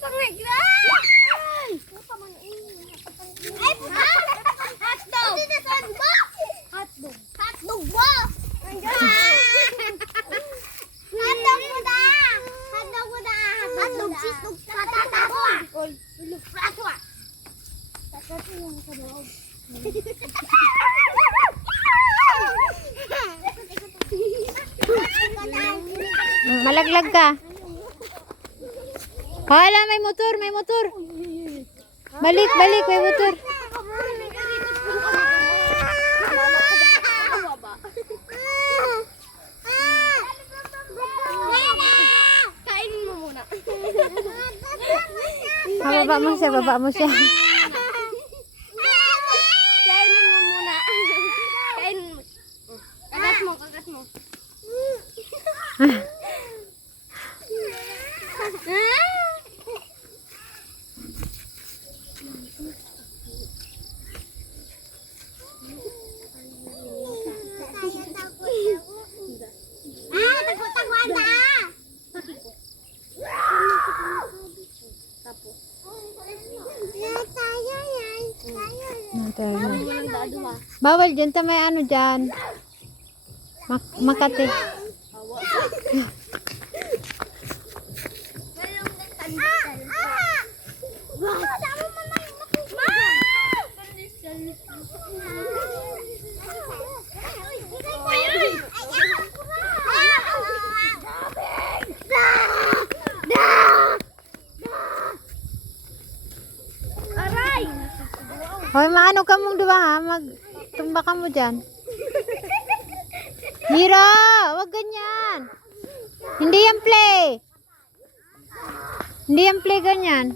Ay, puta! Hotdog! Hotdog! Hotdog ba? Hotdog mo da! Hotdog mo da! Hotdog, cheesedog, patatawa! Oy, patatawa! Patatawa yung sa loob. Malaglag ka. Hala, may motor, may motor. Balik, balik, may motor. Kainin mo muna. Baba mo siya, baba mo siya. Kainin mo muna. Kainin mo. Kagat mo, kagat mo. Bawal dyan, may ano dyan. Makati. Hoy, maano ka mong diba ha? Magtumba ka mo dyan. Hira! Wag ganyan! Hindi yan play! Hindi yan play ganyan.